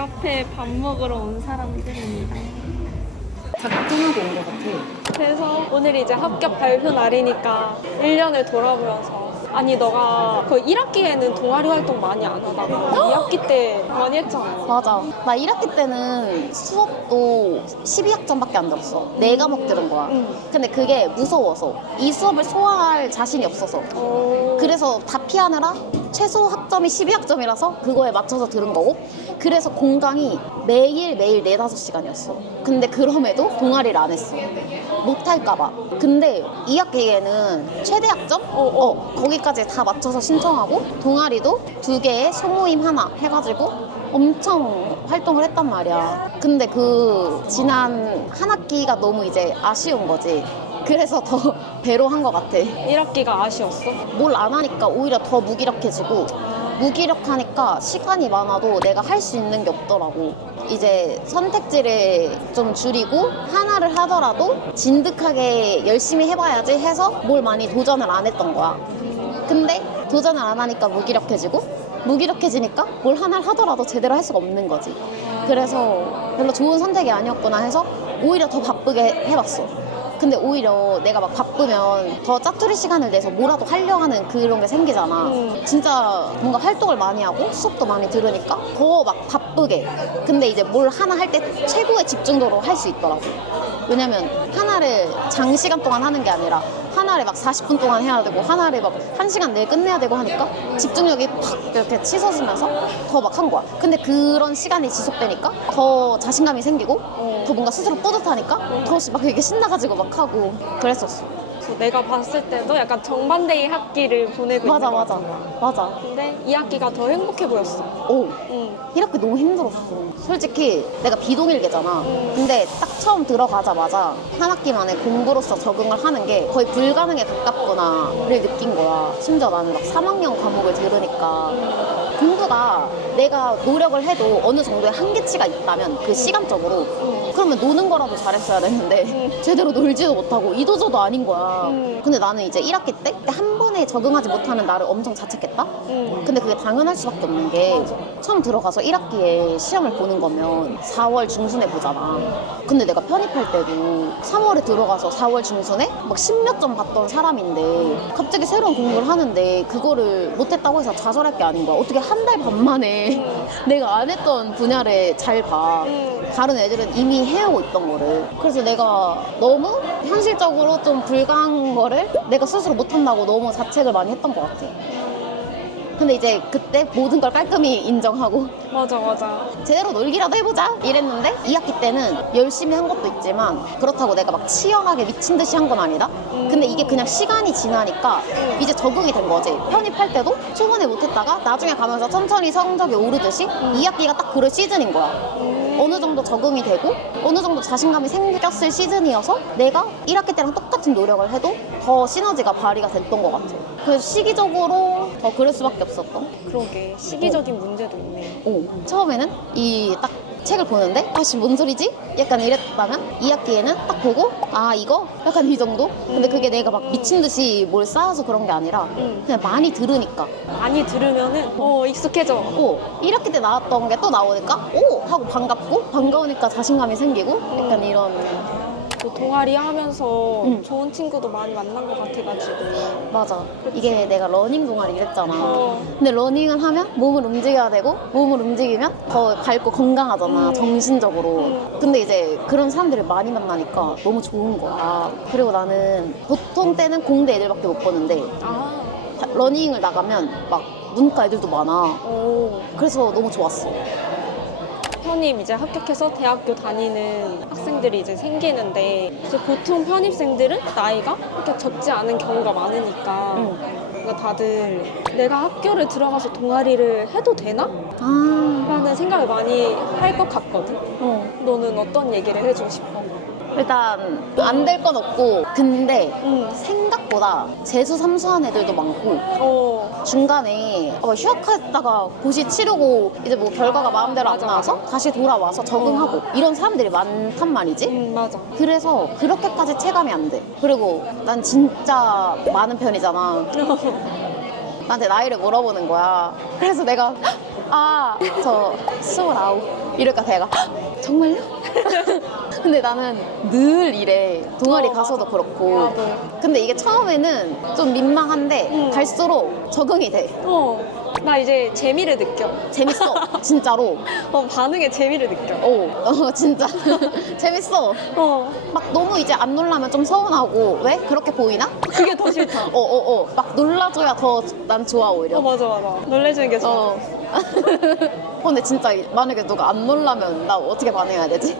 카페에 밥 먹으러 온 사람들입니다. 작정하고 온 것 같아. 그래서 오늘 이제 합격 발표 날이니까 1년을 돌아보면서 아니 너가 거의 1학기에는 동아리 활동 많이 안 하다가 2학기 때 많이 했잖아. 맞아. 나 1학기 때는 수업도 12학점밖에 안 들었어. 4과목 들은 거야. 근데 그게 무서워서 이 수업을 소화할 자신이 없어서 그래서 다 피하느라 최소 학점이 12학점이라서 그거에 맞춰서 들은 거고 그래서 공강이 매일 4-5시간이었어. 근데 그럼에도 동아리를 안 했어. 못할까봐. 근데 2학기에는 최대 학점? 거기까지 다 맞춰서 신청하고 동아리도 2개에 소모임 하나 해가지고 엄청 활동을 했단 말이야. 근데 그 지난 한 학기가 너무 이제 아쉬운 거지. 그래서 더 배로 한 것 같아. 1학기가 아쉬웠어? 뭘 안 하니까 오히려 더 무기력해지고 무기력하니까 시간이 많아도 내가 할 수 있는 게 없더라고. 이제 선택지를 좀 줄이고 하나를 하더라도 진득하게 열심히 해봐야지 해서 뭘 많이 도전을 안 했던 거야. 근데 도전을 안 하니까 무기력해지니까 뭘 하나를 하더라도 제대로 할 수가 없는 거지. 그래서 별로 좋은 선택이 아니었구나 해서 오히려 더 바쁘게 해봤어. 근데 오히려 내가 막 바쁘면 더 짜투리 시간을 내서 뭐라도 하려 하는 그런 게 생기잖아. 진짜 뭔가 활동을 많이 하고 수업도 많이 들으니까 더 막 바쁘게. 근데 이제 뭘 하나 할 때 최고의 집중도로 할 수 있더라고. 왜냐면 하나를 장시간 동안 하는 게 아니라 하나를 막 40분 동안 해야 되고 하나를 막 1시간 내에 끝내야 되고 하니까 집중력이 팍 이렇게 치솟으면서 더 막 한 거야. 근데 그런 시간이 지속되니까 더 자신감이 생기고 더 뭔가 스스로 뿌듯하니까 더 막 이렇게 신나가지고 막 하고 그랬었어. 그래서 내가 봤을 때도 약간 정반대의 학기를 보내고 있는 것 같은 거야. 맞아. 근데 2학기가 더 행복해 보였어. 응. 이렇게 너무 힘들었어. 솔직히 내가 비동일계잖아. 근데 딱 처음 들어가자마자 한 학기 만에 공부로서 적응을 하는 게 거의 불가능에 가깝구나를 느낀 거야. 심지어 나는 막 3학년 과목을 들으니까 공부가 내가 노력을 해도 어느 정도의 한계치가 있다면 그 시간적으로 그러면 노는 거라도 잘했어야 됐는데 제대로 놀지도 못하고 이도저도 아닌 거야. 근데 나는 이제 1학기 때 한 번에 적응하지 못하는 나를 엄청 자책했다? 근데 그게 당연할 수밖에 없는 게 처음 들어가서 1학기에 시험을 보는 거면 4월 중순에 보잖아. 근데 내가 편입할 때도 3월에 들어가서 4월 중순에 막 10몇 점 받던 사람인데 갑자기 새로운 공부를 하는데 그거를 못했다고 해서 좌절할 게 아닌 거야. 어떻게 한 달 반 만에 내가 안 했던 분야를 잘 봐. 다른 애들은 이미 해오고 있던 거를. 그래서 내가 너무 현실적으로 좀 불가한 거를 내가 스스로 못한다고 너무 자책을 많이 했던 것 같아. 근데 이제 그때 모든 걸 깔끔히 인정하고 맞아. 제대로 놀기라도 해보자 이랬는데 2학기 때는 열심히 한 것도 있지만 그렇다고 내가 막 치열하게 미친 듯이 한 건 아니다. 근데 이게 그냥 시간이 지나니까 이제 적응이 된 거지. 편입할 때도 초반에 못했다가 나중에 가면서 천천히 성적이 오르듯이 2학기가 딱 그럴 시즌인 거야. 어느 정도 적응이 되고 어느 정도 자신감이 생겼을 시즌이어서 내가 1학기 때랑 똑같은 노력을 해도 더 시너지가 발휘가 됐던 것 같아. 그래서 시기적으로 더 그럴 수밖에 없었던. 그러게 시기적인 문제도 있네. 처음에는 이 딱 책을 보는데 아씨 뭔 소리지? 약간 이랬다면 2학기에는 딱 보고 아 이거? 약간 이 정도? 근데 그게 내가 막 미친 듯이 뭘 쌓아서 그런 게 아니라 그냥 많이 들으니까 많이 들으면은 익숙해져. 1학기 때 나왔던 게 또 나오니까 오! 하고 반가우니까 자신감이 생기고 약간 이런. 또 동아리 하면서 좋은 친구도 많이 만난 것 같아가지고. 맞아. 이게 내가 러닝 동아리를 했잖아. 근데 러닝을 하면 몸을 움직여야 되고 몸을 움직이면 더 밝고 건강하잖아. 정신적으로. 근데 이제 그런 사람들을 많이 만나니까 너무 좋은 거야. 그리고 나는 보통 때는 공대 애들밖에 못 보는데 러닝을 나가면 막 문과 애들도 많아. 그래서 너무 좋았어. 편입 이제 합격해서 대학교 다니는 학생들이 이제 생기는데 이제 보통 편입생들은 나이가 그렇게 적지 않은 경우가 많으니까 그러니까 다들 내가 학교를 들어가서 동아리를 해도 되나? 라는 생각을 많이 할 것 같거든. 너는 어떤 얘기를 해주고 싶어? 일단 안 될 건 없고 근데 생각보다 재수 삼수한 애들도 많고 중간에 휴학했다가 고시 치르고 이제 뭐 결과가 마음대로 안 나와서 다시 돌아와서 적응하고 이런 사람들이 많단 말이지. 맞아. 그래서 그렇게까지 체감이 안 돼. 그리고 난 진짜 많은 편이잖아. 나한테 나이를 물어보는 거야. 그래서 내가 저 29 이럴까 걔가 정말요? 근데 나는 늘 이래. 동아리 가서도 맞아. 그렇고. 나도. 근데 이게 처음에는 좀 민망한데 갈수록 적응이 돼. 나 이제 재미를 느껴. 재밌어. 진짜로. 반응에 재미를 느껴. 진짜. 재밌어. 막 너무 이제 안 놀라면 좀 서운하고 왜? 그렇게 보이나? 그게 더 싫다. 막 놀라줘야 더 난 좋아 오히려. 맞아. 놀래주는 게 좋아. 근데 진짜 만약에 누가 안 놀라면 나 어떻게 반응해야 되지?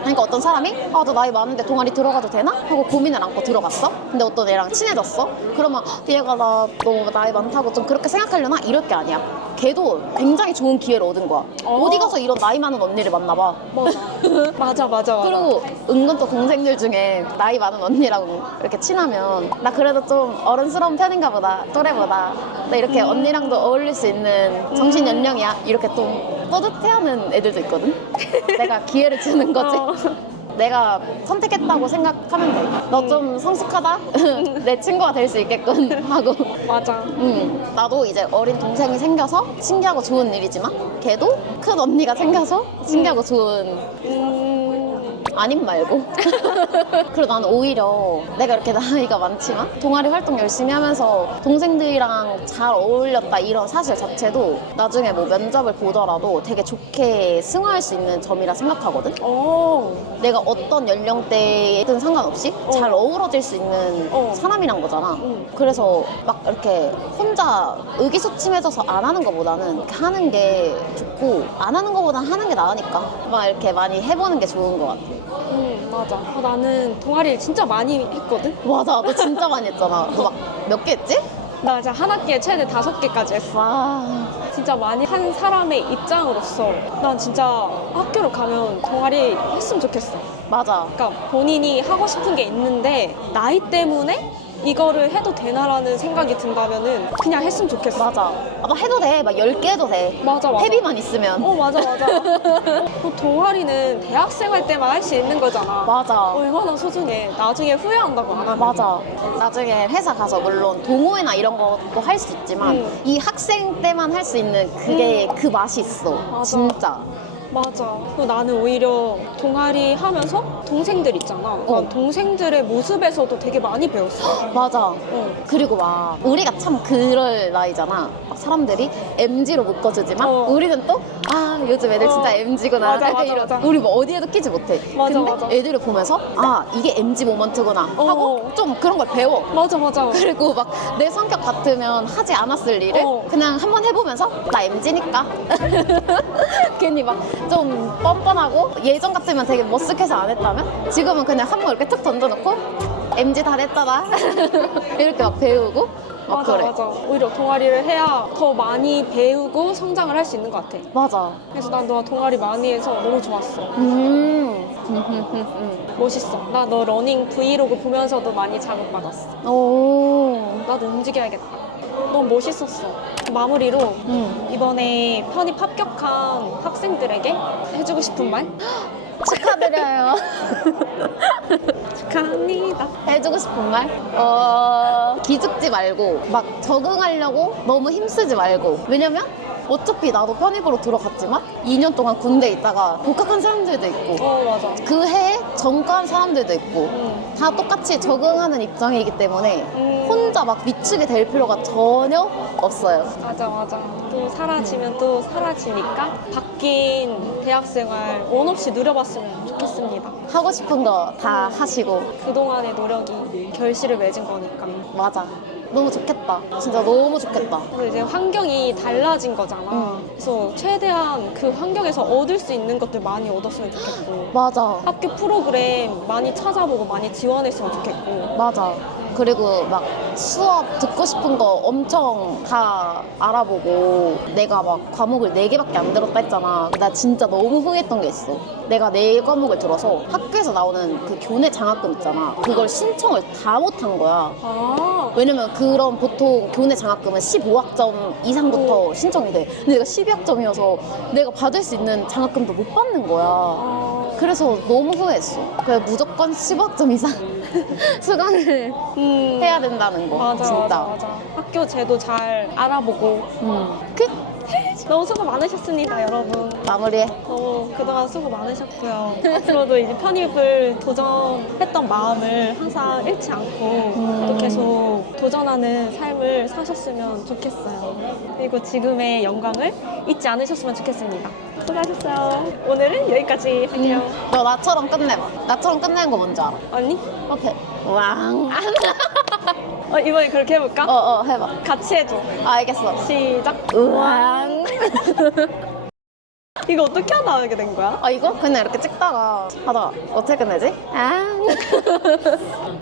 그러니까 어떤 사람이 너 나이 많은데 동아리 들어가도 되나? 하고 고민을 안고 들어갔어. 근데 어떤 애랑 친해졌어. 그러면 얘가 나 너무 나이 많다고 좀 그렇게 생각하려나? 이럴 게 아니야. 걔도 굉장히 좋은 기회를 얻은 거야. 어디 가서 이런 나이 많은 언니를 만나봐. 맞아. 그리고 은근 또 동생들 중에 나이 많은 언니랑 이렇게 친하면 나 그래도 좀 어른스러운 편인가 보다. 또래보다. 나 이렇게 언니랑도 어울릴 수 있는 정신 연령이야. 이렇게 좀 뿌듯해하는 애들도 있거든. 내가 기회를 주는 거지. 내가 선택했다고 생각하면 돼. 너 좀 성숙하다? 내 친구가 될 수 있겠군 하고. 맞아. 나도 이제 어린 동생이 생겨서 신기하고 좋은 일이지만 걔도 큰 언니가 생겨서 신기하고 좋은 아님 말고. 그리고 나는 오히려 내가 이렇게 나이가 많지만 동아리 활동 열심히 하면서 동생들이랑 잘 어울렸다 이런 사실 자체도 나중에 뭐 면접을 보더라도 되게 좋게 승화할 수 있는 점이라 생각하거든. 내가 어떤 연령대든 상관없이 잘 어우러질 수 있는 사람이란 거잖아. 그래서 막 이렇게 혼자 의기소침해져서 안 하는 것보다는 이렇게 하는 게 좋고 안 하는 것보다는 하는 게 나으니까 막 이렇게 많이 해보는 게 좋은 것 같아. 맞아. 나는 동아리를 진짜 많이 했거든? 맞아, 너 진짜 많이 했잖아. 너 막 몇 개 했지? 나 이제 한 학기에 최대 5개까지 했어. 와, 진짜 많이 한 사람의 입장으로서 난 진짜 학교를 가면 동아리 했으면 좋겠어. 맞아. 그러니까 본인이 하고 싶은 게 있는데 나이 때문에 이거를 해도 되나라는 생각이 든다면은 그냥 했으면 좋겠어. 맞아. 나 해도 돼. 막 10개 해도 돼. 맞아. 회비만 있으면. 맞아. 그 동아리는 대학생활 때만 할 수 있는 거잖아. 맞아. 얼마나 소중해. 나중에 후회한다고 안 하면. 맞아. 나중에 회사 가서 물론 동호회나 이런 것도 할 수 있지만 이 학생 때만 할 수 있는 그게 그 맛이 있어. 맞아. 진짜. 맞아. 그리고 나는 오히려 동아리 하면서 동생들 있잖아. 동생들의 모습에서도 되게 많이 배웠어. 맞아. 그리고 막 우리가 참 그럴 나이잖아. 막 사람들이 MG로 묶어주지만 우리는 또 요즘 애들 진짜 MG구나. 맞아. 우리 뭐 어디에도 끼지 못해. 맞아, 근데 맞아. 애들을 보면서 이게 MG 모먼트구나 하고 좀 그런 걸 배워. 맞아. 그리고 막 내 성격 같으면 하지 않았을 일을 그냥 한번 해보면서 나 MG니까 괜히 막 좀 뻔뻔하고 예전 같으면 되게 머쓱해서 안 했다면 지금은 그냥 한번 이렇게 툭 던져놓고 MG 다 됐다 나 이렇게 막 배우고 막 그래. 맞아. 오히려 동아리를 해야 더 많이 배우고 성장을 할 수 있는 것 같아. 맞아. 그래서 난 너가 동아리 많이 해서 너무 좋았어. 멋있어. 나 너 러닝 브이로그 보면서도 많이 자극받았어. 나도 움직여야겠다. 너무 멋있었어. 마무리로 이번에 편입 합격한 학생들에게 해주고 싶은 말? 축하드려요. 축하합니다. 해주고 싶은 말? 기죽지 말고 막 적응하려고 너무 힘쓰지 말고. 왜냐면 어차피 나도 편입으로 들어갔지만 2년 동안 군대 있다가 복학한 사람들도 있고 맞아. 그 해에 전과한 사람들도 있고 다 똑같이 적응하는 입장이기 때문에 혼자 막 미치게 될 필요가 전혀 없어요. 맞아. 또 사라지면 또 사라지니까 바뀐 대학생활 원 없이 누려봤으면 좋겠습니다. 하고 싶은 거 다 하시고. 그동안의 노력이 결실을 맺은 거니까. 맞아. 너무 좋겠다. 진짜 너무 좋겠다. 그리고 이제 환경이 달라진 거잖아. 그래서 최대한 그 환경에서 얻을 수 있는 것들 많이 얻었으면 좋겠고. 맞아. 학교 프로그램 많이 찾아보고 많이 지원했으면 좋겠고. 맞아. 그리고 막 수업 듣고 싶은 거 엄청 다 알아보고 내가 막 과목을 4개밖에 안 들었다 했잖아. 나 진짜 너무 후회했던 게 있어. 내가 4과목을 들어서 학교에서 나오는 그 교내 장학금 있잖아. 그걸 신청을 다 못한 거야. 왜냐면 그런 보통 교내 장학금은 15학점 이상부터 신청이 돼. 근데 내가 12학점이어서 내가 받을 수 있는 장학금도 못 받는 거야. 그래서 너무 후회했어. 그래서 무조건 15학점 이상 수강을 해야 된다는 하는 거. 맞아, 진짜. 맞아, 맞아. 학교 제도 잘 알아보고. 너무 수고 많으셨습니다, 여러분. 마무리해. 그동안 수고 많으셨고요. 앞으로도 이제 편입을 도전했던 마음을 항상 잃지 않고 또 계속 도전하는 삶을 사셨으면 좋겠어요. 그리고 지금의 영광을 잊지 않으셨으면 좋겠습니다. 수고하셨어요. 오늘은 여기까지 할게요. 너 나처럼 끝내봐. 나처럼 끝내는 거 뭔지 알아? 아니? 오케이. 왕. 이번에 그렇게 해볼까? 해봐. 같이 해줘. 알겠어. 시작. 우왕. 이거 어떻게 하다 하게 된 거야? 이거? 그냥 이렇게 찍다가 하다가 어떻게 끝내지? 아,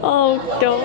웃겨.